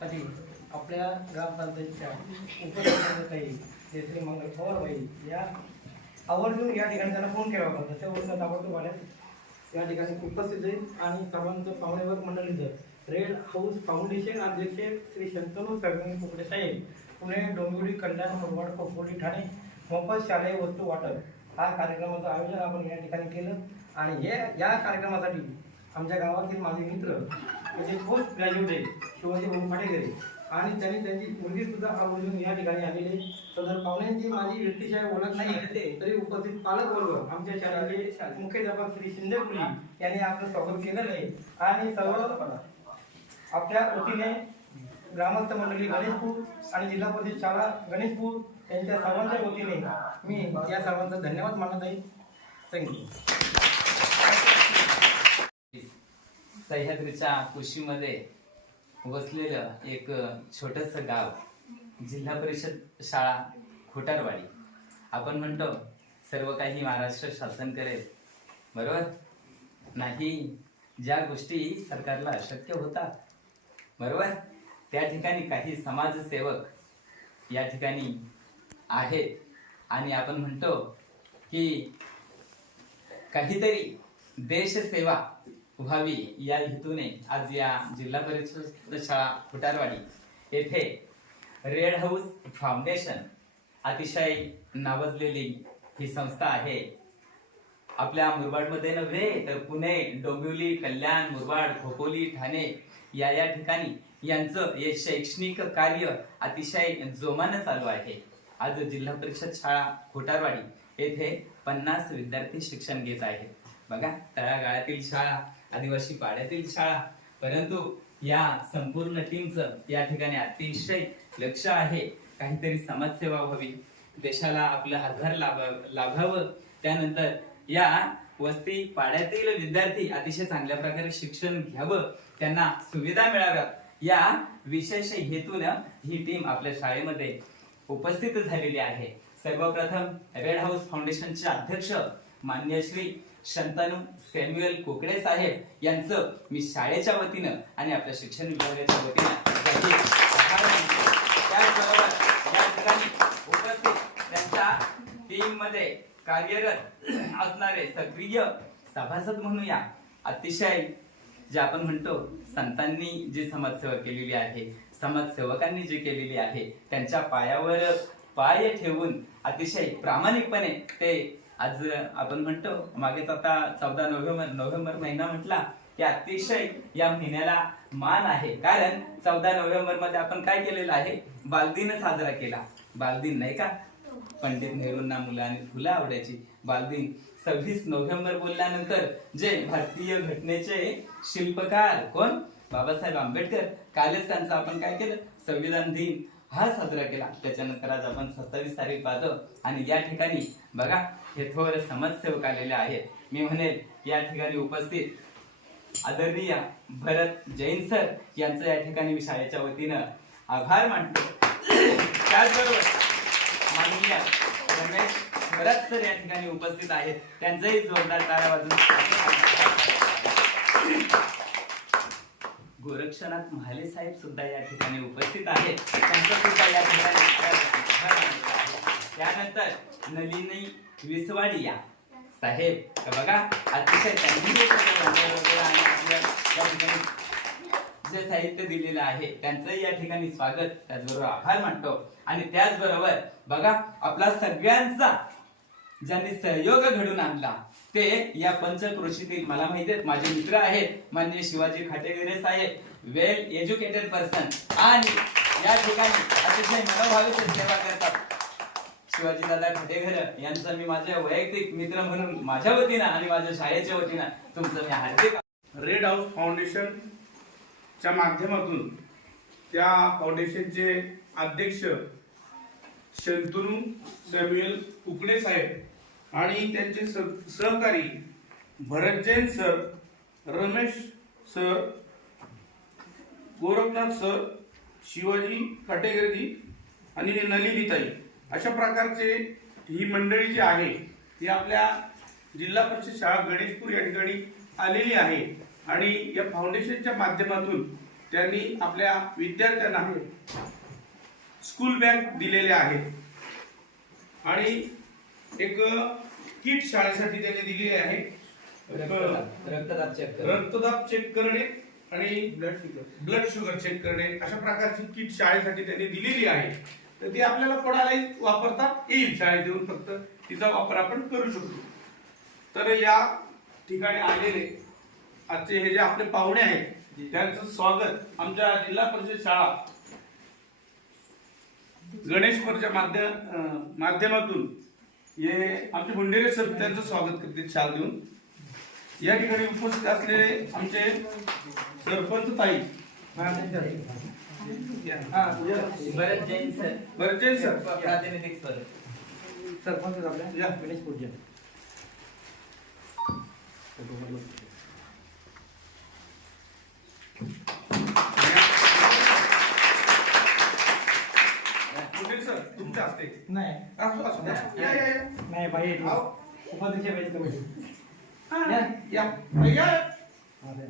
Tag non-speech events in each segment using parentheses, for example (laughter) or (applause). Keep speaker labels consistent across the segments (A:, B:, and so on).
A: कधी आपल्या ग्रामपंचायतच्या उपसरपंचाताई जयश्री मंगल पवारबाई या आवर्जून या ठिकाणी त्यांना फोन केला होता. त्याच्यावरून ताबडतोब आल्यात या ठिकाणी उपस्थित आहेत आणि सर्वांचं पाहुणेवर मंडळीचं रेड हाऊस फाउंडेशन अध्यक्ष श्री शंतनू सरगणी कुकडे साहेब पुणे डोंबिवली कल्याण मुरवाड खोपोली ठाणे मोफत शालेय वस्तू वाटप हा कार्यक्रमाचं आयोजन आपण या ठिकाणी केलं. आणि हे या कार्यक्रमासाठी आमच्या गावातील माझे मित्र म्हणजे पोस्ट ग्रॅज्युएट आहे शिवाजी भाऊ आणि त्यांनी त्यांची मुलगी सुद्धा आवर्जून या ठिकाणी आलेले सदर पाहुण्यांची माझी व्यक्तिशय ओळख नाही तरी उपस्थित पालक वर्ग आमच्या शाळेचे मुख्याध्यापक श्री शिंदे मुली यांनी आपलं स्वागत केलेलं आहे. आणि सर्व आपल्या वतीने ग्रामस्थ मंडळी गणेशपूर आणि जिल्हा परिषद शाळा गणेशपूर यांच्या सर्वांच्या वतीने मी या सर्वांचा धन्यवाद मानत आहे. थँक्यू
B: सह्याद्रीच्या कुशीमध्ये वसलेलं एक छोटस गाव जिल्हा परिषद शाळा खोटारवाडी. आपण म्हणतो सर्व काही महाराष्ट्र शासन करेल. बरोबर? नाही ज्या गोष्टी सरकारला अशक्य होतात. बरोबर? त्या ठिकाणी काही समाजसेवक या ठिकाणी आहेत. आणि आपण म्हणतो की काहीतरी देशसेवा व्हावी या हेतूने आज या जिल्हा परिषद शाळा फुटारवाडी येथे रेड हाऊस फाउंडेशन अतिशय नावाजलेली ही संस्था आहे. आपल्या मुरबाडमध्ये नव्हे तर पुणे डोंबिवली कल्याण मुरबाड खोपोली ठाणे या या ठिकाणी यांचं हे शैक्षणिक कार्य अतिशय जोमानं चालू आहे. आज जिल्हा परिषद शाळा खोटारवाडी येथे पन्नास विद्यार्थी शिक्षण घेत आहेत. बघा तळागाळातील शाळा आदिवासी पाड्यातील शाळा. परंतु या संपूर्ण टीमचं या ठिकाणी अतिशय लक्ष आहे. काहीतरी समाजसेवा व्हावी. देशाला आपलं हातभार लाभ लाभावं. त्यानंतर या वस्ती पाड्यातील विद्यार्थी अतिशय चांगल्या प्रकारे शिक्षण घ्यावं. त्यांना सुविधा मिळाव्यात. या विशेष हेतून ही टीम आपल्या शाळेमध्ये उपस्थित झालेली आहे. सर्वप्रथम रेड हाऊस फाउंडेशनचे अध्यक्ष मान्य श्री शंतनू सॅम्युअल कोकडे साहेब यांचं मी शाळेच्या वतीनं आणि आपल्या शिक्षण विभागाच्या वतीनं त्याचबरोबर या ठिकाणी उपस्थित त्यांच्या टीममध्ये कार्यरत असणारे सक्रिय सभासद म्हणूया. अतिशय जे आपण म्हणतो संतांनी जी समाजसेवा केलेली आहे समाजसेवकांनी जी केलेली आहे त्यांच्या पायावर पाय ठेवून अतिशय प्रामाणिकपणे ते आज आपण म्हणतो मागेच आता चौदा नोव्हेंबर नोव्हेंबर महिना म्हटला की अतिशय या महिन्याला मान आहे. कारण चौदा नोव्हेंबरमध्ये आपण काय केलेलं आहे? बालदिन साजरा केला. बालदिन नाही का? पंडित नेहरूंना मुलांनी फुलं आवडायची. बालदिन सव्वीस नोव्हेंबर बोलल्यानंतर जे भारतीय घटनेचे शिल्पकार कोण? बाबासाहेब आंबेडकर. कालच त्यांचा आपण काय केलं? संविधान दिन हा साजरा केला. त्याच्यानंतर आज आपण सत्तावीस तारीख पाहतो आणि या ठिकाणी बघा हे थोर समाजसेवक आलेले आहेत. मी म्हणेल या ठिकाणी उपस्थित आदरणीय भरत जैन सर यांचं या ठिकाणी मी शाळेच्या वतीनं आभार मानतो. त्याचबरोबर माननीय रमेश भरत सर या ठिकाणी उपस्थित आहेत. त्यांचंही जोरदार तारा वाजून गोरक्षनाथ महाले साहेब सुद्धा या ठिकाणी उपस्थित आहेत त्यांचं सुद्धा या ठिकाणी आभार मानतो आहे. त्यानंतर नलिनी विसवाडिया. साहेब बघा अतिशय जे साहित्य दिलेलं आहे त्यांचं या ठिकाणी स्वागत. त्याचबरोबर आभार मानतो. आणि त्याचबरोबर बघा आपला सगळ्यांचा ज्यांनी सहयोग घडून आणला ते या पंचक्रोशीतील मला माहिती आहेत माझे मित्र आहेत माननीय शिवाजी खाटेगिरे साहेब वेल एज्युकेटेड पर्सन आणि या ठिकाणी अतिशय मनोभावेची सेवा करतात. शिवाजी दादा यांचा मी माझ्या वैयक्तिक मित्र म्हणून माझ्या वतीनं आणि माझ्या शाळेच्या वतीनं तुमचं मी हार्दिक
C: रेड हाऊस फाउंडेशन च्या माध्यमातून त्या फाउंडेशनचे अध्यक्ष शंतनू सॅम्युएल कुकडे साहेब आणि त्यांचे सहकारी Bharat Jain sir Ramesh sir Gorakhnath sir Shivaji काटेगरजी आणि नलिनीताई. अशा प्रकारचे ही मंडळी जी आहे ती आपल्या जिल्हा परिषद शाळा गणेशपूर या ठिकाणी आलेली आहे. आणि या फाउंडेशनच्या माध्यमातून त्यांनी आपल्या विद्यार्थ्यांना स्कूल बॅग दिलेल्या आहेत आणि एक किट शाळेसाठी त्यांनी दिलेली आहे.
B: रक्तदाब चेक
C: रक्तदाब चेक करणे आणि
A: blood sugar
C: blood sugar check करणे. अशा प्रकारची किट शाळेसाठी त्यांनी दिलेली आहे. तर ती आपल्याला कोणालाही वापरता येईल शाळेत येऊन फक्त तिचा वापर आपण करू शकतो. तर या ठिकाणी आलेले आजचे हे जे आपले पाहुणे आहेत त्यांचं स्वागत आमच्या जिल्हा परिषद शाळा गणेशपूरच्या माध्यम माध्यमातून हे आमचे मुंडेरे सर त्यांचं स्वागत करते शाल देऊन. या ठिकाणी उपस्थित असलेले आमचे सरपंच ताई
A: हा त्यांच्या हा तुझ्या
B: भरत जैन सर
C: बरं जय सर
B: प्रातिनिधिक सर
A: सरपंच आपल्या
C: या.
A: गणेश पूजन
C: भुंडेरे सर तुमच्या
A: नाही
C: असू असू द्या. या या या
A: नाही बाई. उपाध्यक्ष कमिटी या.
C: या या
A: हा द्या.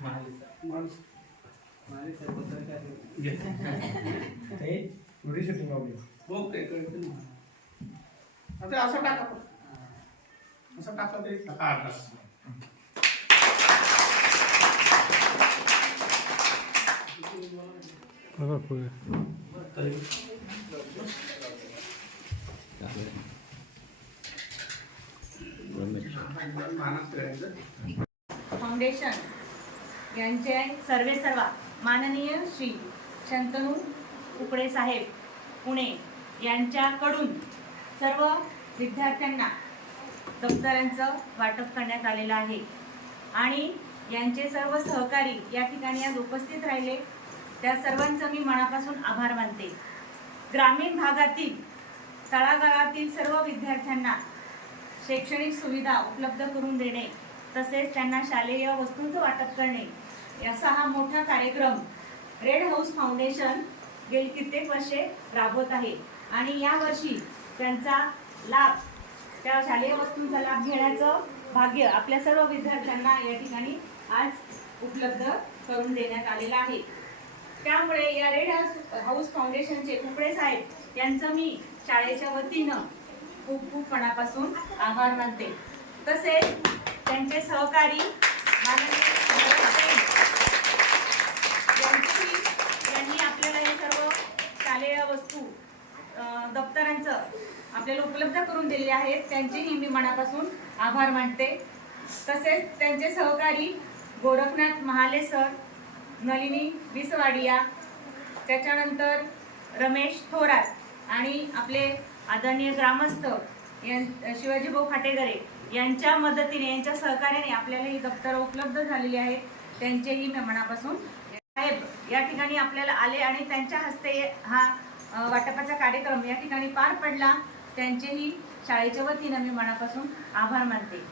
A: (laughs)
C: आता असं टाका असं टाका ते टाका. मानस करायचं.
D: फाउंडेशन यांचे सर्वे सर्वा माननीय श्री शंतनू उकडे साहेब पुणे यांच्याकडून सर्व विद्यार्थ्यांना दप्तरांचं वाटप करण्यात आलेलं आहे. आणि यांचे सर्व सहकारी या ठिकाणी आज उपस्थित राहिले. त्या सर्वांचं मी मनापासून आभार मानते. ग्रामीण भागातील तळागाळातील सर्व विद्यार्थ्यांना शैक्षणिक सुविधा उपलब्ध करून देणे तसेच त्यांना शालेय वस्तूंचं वाटप करणे. असा हा मोठा कार्यक्रम रेड हाऊस फाउंडेशन गेली कित्येक वर्षे राबवत आहे. आणि यावर्षी त्यांचा लाभ त्या शालेय वस्तूंचा लाभ घेण्याचं भाग्य आपल्या सर्व विद्यार्थ्यांना या ठिकाणी आज उपलब्ध करून देण्यात आलेलं आहे. त्यामुळे या रेड हाऊस हाऊस फाउंडेशनचे कुकडे साहेब यांचं मी शाळेच्या वतीनं खूप खूप मनापासून आभार मानते. तसेच त्यांचे सहकारी यांनी आपल्याला हे सर्व शालेय वस्तू दप्तरांचं आपल्याला उपलब्ध करून दिलेले आहेत. त्यांचेही मी मनापासून आभार मानते. तसेच त्यांचे सहकारी गोरखनाथ महाले सर नलिनी विसवाडिया त्याच्यानंतर रमेश थोरात आणि आपले आदरणीय ग्रामस्थ शिवाजीभाऊ खाटेगरे यांच्या मदतीने यांच्या सहकार्याने आपल्याला ही दप्तरं उपलब्ध झालेली आहेत त्यांचेही मी मनापासून साहेब या ठिकाणी आपल्याला आले आणि त्यांच्या हस्ते हा वाटपाचा कार्यक्रम या ठिकाणी पार पडला. त्यांचेही शाळेच्या वतीनं मी मनापासून आभार मानते.